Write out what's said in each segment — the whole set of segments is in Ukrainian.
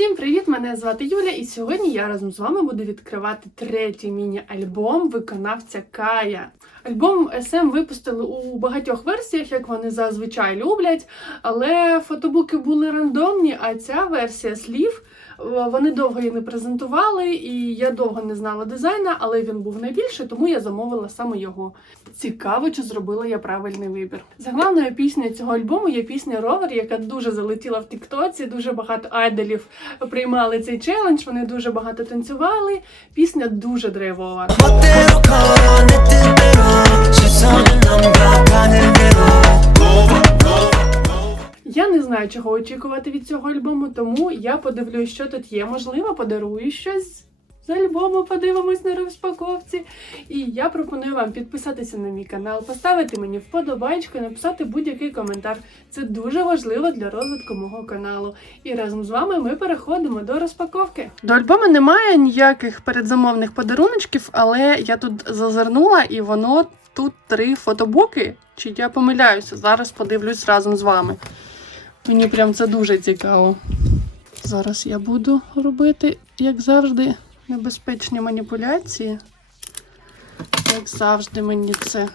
Всім привіт! Мене звати Юля, і сьогодні я разом з вами буду відкривати третій міні-альбом виконавця Кая. Альбом SM випустили у багатьох версіях, як вони зазвичай люблять, але фотобуки були рандомні, а ця версія слів. Е, Вони довго її не презентували, і я довго не знала дизайна, але він був найбільший, тому я замовила саме його. Цікаво, чи зробила я правильний вибір. Заглавною піснею цього альбому є пісня Ровер, яка дуже залетіла в Тіктоці. Дуже багато айдолів приймали цей челендж. Вони дуже багато танцювали. Пісня дуже драйвова. Я не знаю, чого очікувати від цього альбому, тому я подивлюсь, що тут є. Можливо, подарую щось. З альбому подивимось на розпаковці. І я пропоную вам підписатися на мій канал, поставити мені вподобайку написати будь-який коментар. Це дуже важливо для розвитку мого каналу. І разом з вами ми переходимо до розпаковки. До альбому немає ніяких передзамовних подаруночків, але я тут зазирнула і воно тут три фотобуки. Чи я помиляюся? Зараз подивлюсь разом з вами. Мені прям це дуже цікаво. Зараз я буду робити, як завжди, небезпечні маніпуляції. Як завжди, мені це.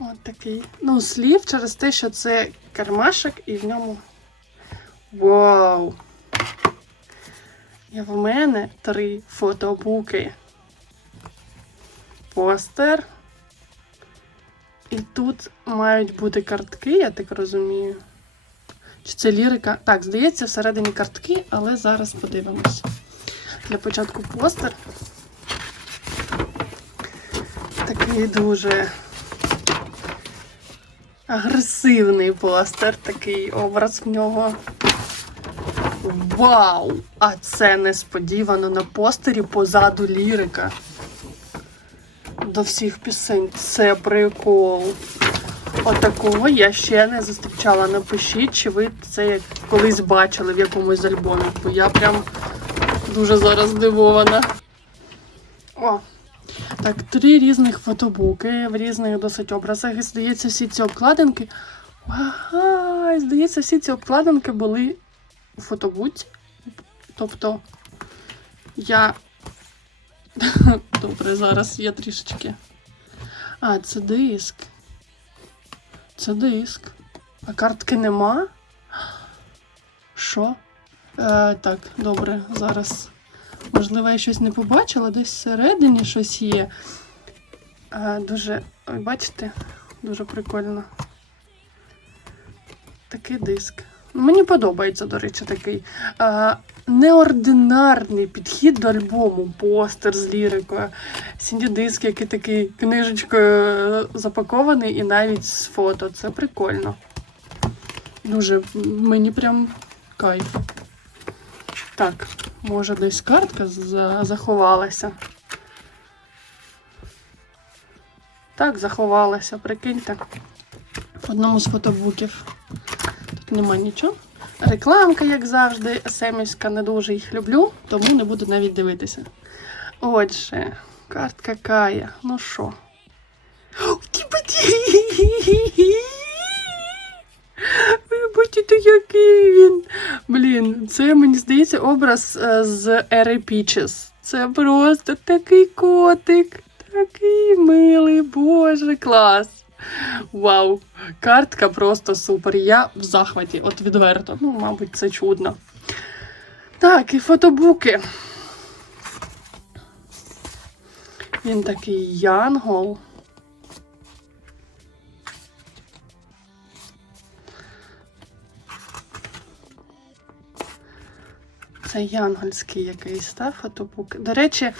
От такий. Ну, слів через те, що це кармашок і в ньому. Вау! І в мене три фотобуки. Постер. І тут мають бути картки, я так розумію. Чи це лірика? Так, здається, всередині картки, але зараз подивимось. Для початку постер. Такий дуже агресивний постер, такий образ в нього. Вау! А це несподівано на постері позаду лірика до всіх пісень. Це прикол. Отакого я ще не зустрічала. Напишіть, чи ви це колись бачили в якомусь альбомі, бо я прям дуже зараз здивована. О, так, три різних фотобуки в різних досить образах. І здається, всі ці обкладинки. Ага, здається, всі ці обкладинки були у фотобуці. Тобто я Добре, зараз я трішечки. А, це диск. Це диск. А картки нема? Що? Е, так, добре, зараз. Можливо, я щось не побачила, десь всередині щось є. Е, дуже, ой, бачите, дуже прикольно. Такий диск. Мені подобається, до речі, такий е, неординарний підхід до альбому. Постер з лірикою, сінді-диск, який такий книжечкою запакований, і навіть з фото. Це прикольно. Дуже мені прям кайф. Так, може десь картка заховалася. Так, заховалася, прикиньте. В одному з фотобуків. Нема нічого. Рекламка, як завжди, семівська не дуже їх люблю, тому не буду навіть дивитися. Отже, картка Кая. Ну що? Ви бачите, який він. Блін, це мені здається образ е, з Ери Пічес. Це просто такий котик. Такий милий, боже, клас. Вау, картка просто супер. Я в захваті, от відверто. Ну, мабуть, це чудно. Так, і фотобуки. Він такий янгол. Це янгольський якийсь та, фотобук. До речі,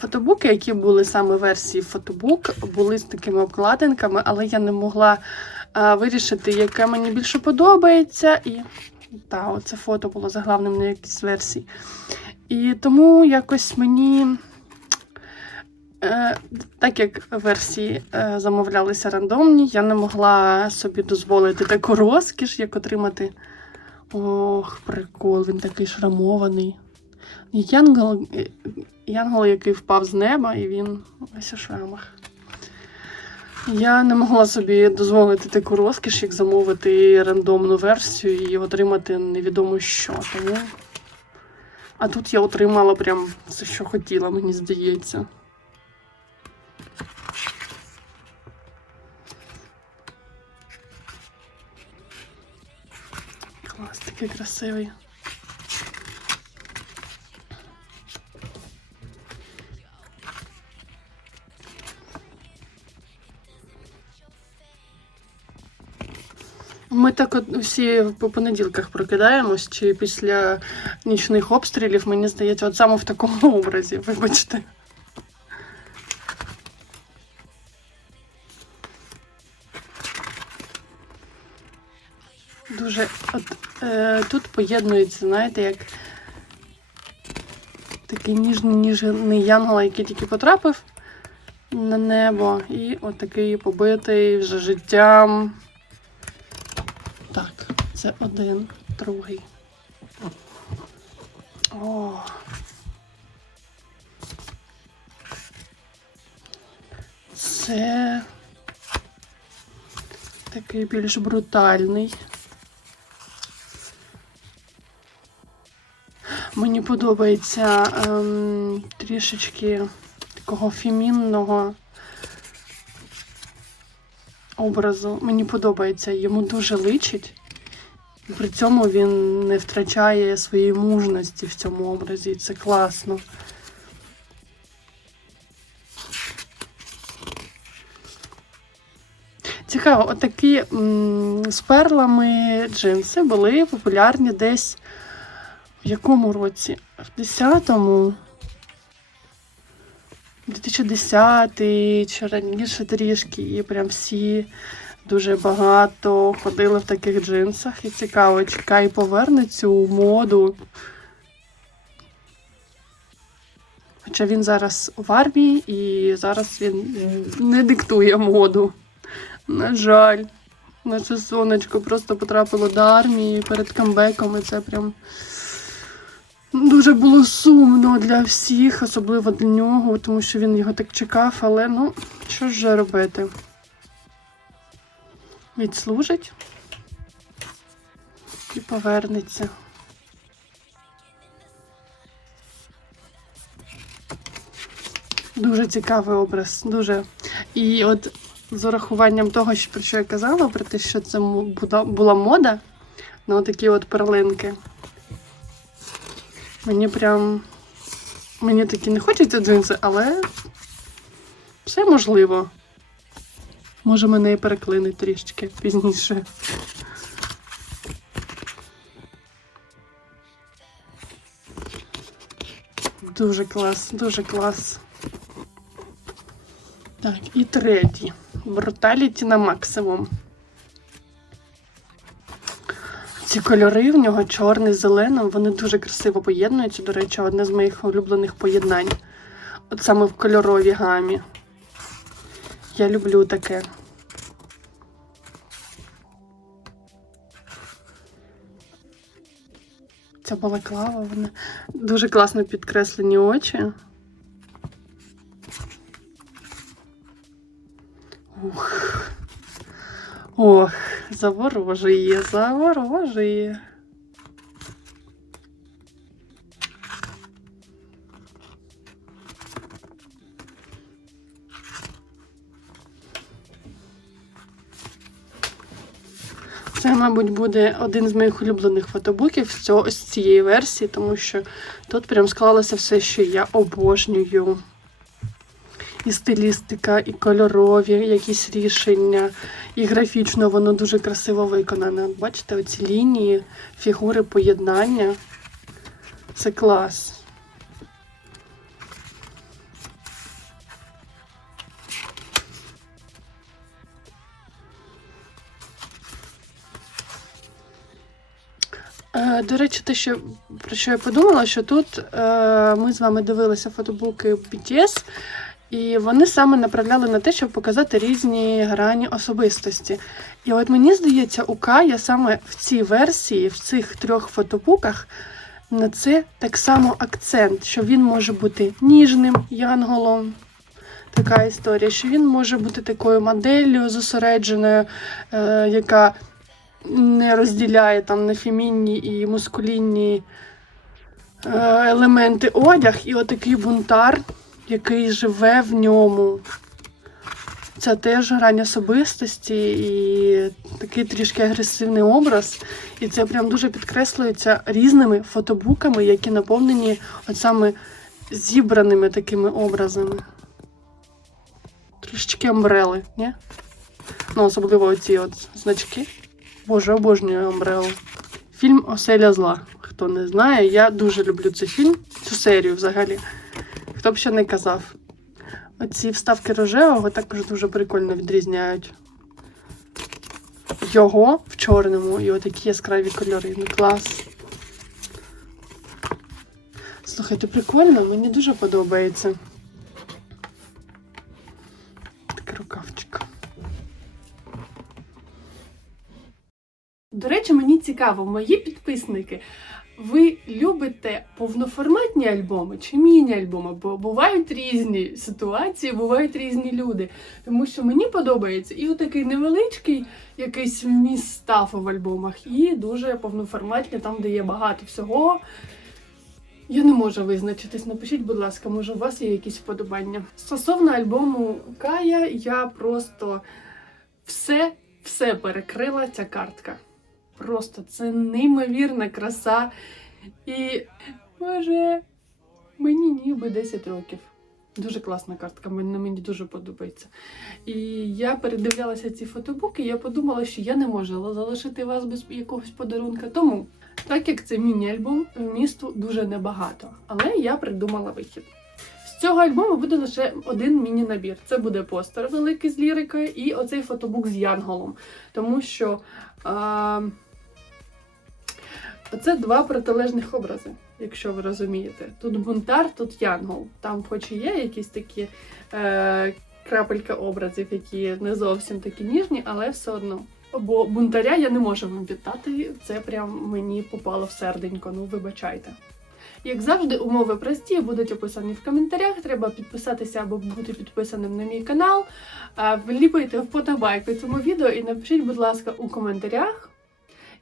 фотобуки, які були саме версії фотобук, були з такими обкладинками, але я не могла е, вирішити, яке мені більше подобається. І та, оце фото було заглавним на якійсь версії. І тому якось мені. Е, Так як версії е, замовлялися рандомні, я не могла собі дозволити таку розкіш, як отримати. Ох, прикол, він такий шрамований. Янгол, янгол, який впав з неба, і він ось у шрамах. Я не могла собі дозволити таку розкіш, як замовити рандомну версію і отримати невідомо що. Тому... А тут я отримала прям все, що хотіла, мені здається. Клас, такий красивий. Ми так от всі по понеділках прокидаємось, чи після нічних обстрілів, мені здається, от саме в такому образі, вибачте. Дуже от е, тут поєднується, знаєте, як такий ніжний ніжний янгол, який тільки потрапив на небо, і от побитий вже життям. Це один, другий. О. Це такий більш брутальний. Мені подобається ем, трішечки такого фемінного образу. Мені подобається, йому дуже личить. При цьому він не втрачає своєї мужності в цьому образі. Це класно. Цікаво, отакі м, з перлами джинси були популярні десь в якому році? В 10-му? 2010 чи раніше трішки, і прям всі дуже багато ходили в таких джинсах. І цікаво, чекай поверне цю моду. Хоча він зараз в армії і зараз він не диктує моду. На жаль, наше сонечко просто потрапило до армії перед камбеком, і це прям дуже було сумно для всіх, особливо для нього, тому що він його так чекав, але ну, що ж робити? Відслужить і повернеться. Дуже цікавий образ, дуже. І от з урахуванням того, про що я казала, про те, що це була- мода на такі от перлинки. Мені прям. Мені такі не хочеться джинси, але все можливо. Може, мене і переклинить трішки пізніше. Дуже клас, дуже клас. Так, і третій. Бруталіті на максимум. Ці кольори в нього чорний з зеленим, вони дуже красиво поєднуються. До речі, одне з моїх улюблених поєднань. От саме в кольоровій гамі. Я люблю таке. Ця балаклава, вона дуже класно підкреслені очі. Ух. Ох, заворожує, заворожує. Мабуть, буде один з моїх улюблених фотобуків з, цього, з цієї версії, тому що тут прям склалося все, що я обожнюю. І стилістика, і кольорові якісь рішення, і графічно воно дуже красиво виконане. Бачите, оці лінії, фігури поєднання. Це клас. До речі, те, що про що я подумала, що тут е, ми з вами дивилися фотобуки BTS, і вони саме направляли на те, щоб показати різні грані особистості. І от мені здається, у Кая саме в цій версії, в цих трьох фотобуках, на це так само акцент, що він може бути ніжним янголом, така історія, що він може бути такою моделлю зосередженою, е, яка не розділяє там на фемінні і мускулінні е, елементи одяг, і отакий бунтар, який живе в ньому. Це теж грань особистості і такий трішки агресивний образ. І це прям дуже підкреслюється різними фотобуками, які наповнені от саме зібраними такими образами. Трішечки амбрели, ні? Ну, особливо оці от значки. Боже, обожнюю амбрелу. Фільм Оселя зла. Хто не знає, я дуже люблю цей фільм, цю серію взагалі. Хто б ще не казав. Оці вставки рожевого також дуже прикольно відрізняють. Його в чорному і отакі яскраві кольори. Ну клас. Слухайте, прикольно, мені дуже подобається. Цікаво, мої підписники. Ви любите повноформатні альбоми чи міні-альбоми? Бо бувають різні ситуації, бувають різні люди. Тому що мені подобається і отакий невеличкий якийсь вміст стафу в альбомах, і дуже повноформатні, там, де є багато всього. Я не можу визначитись. Напишіть, будь ласка, може, у вас є якісь вподобання. Стосовно альбому Кая, я просто все, все перекрила ця картка. Просто це неймовірна краса. І боже, мені ніби 10 років. Дуже класна картка, мені, мені дуже подобається. І я передивлялася ці фотобуки, і я подумала, що я не можу залишити вас без якогось подарунка. Тому, так як це міні-альбом, місту дуже небагато. Але я придумала вихід. З цього альбому буде лише один міні-набір. Це буде постер великий з лірикою і оцей фотобук з Янголом. Тому що. А... Це два протилежних образи, якщо ви розумієте. Тут бунтар, тут янгол. Там, хоч і є якісь такі е, крапелька образів, які не зовсім такі ніжні, але все одно. Бо бунтаря я не можу вам віддати. Це прям мені попало в серденько. Ну вибачайте. Як завжди, умови прості будуть описані в коментарях. Треба підписатися або бути підписаним на мій канал. Вліпайте вподобайку цьому відео і напишіть, будь ласка, у коментарях.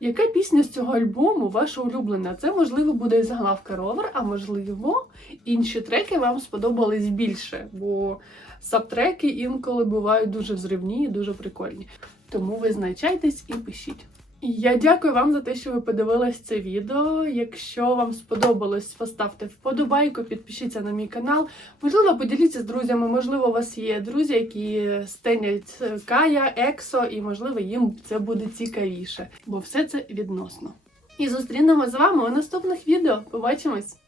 Яка пісня з цього альбому ваша улюблена? Це можливо буде і заглавка ровер, а можливо, інші треки вам сподобались більше, бо сабтреки інколи бувають дуже взривні і дуже прикольні. Тому визначайтесь і пишіть. Я дякую вам за те, що ви подивились це відео. Якщо вам сподобалось, поставте вподобайку, підпишіться на мій канал. Можливо, поділіться з друзями. Можливо, у вас є друзі, які стенять Кая, Ексо, і можливо їм це буде цікавіше, бо все це відносно. І зустрінемо з вами у наступних відео. Побачимось!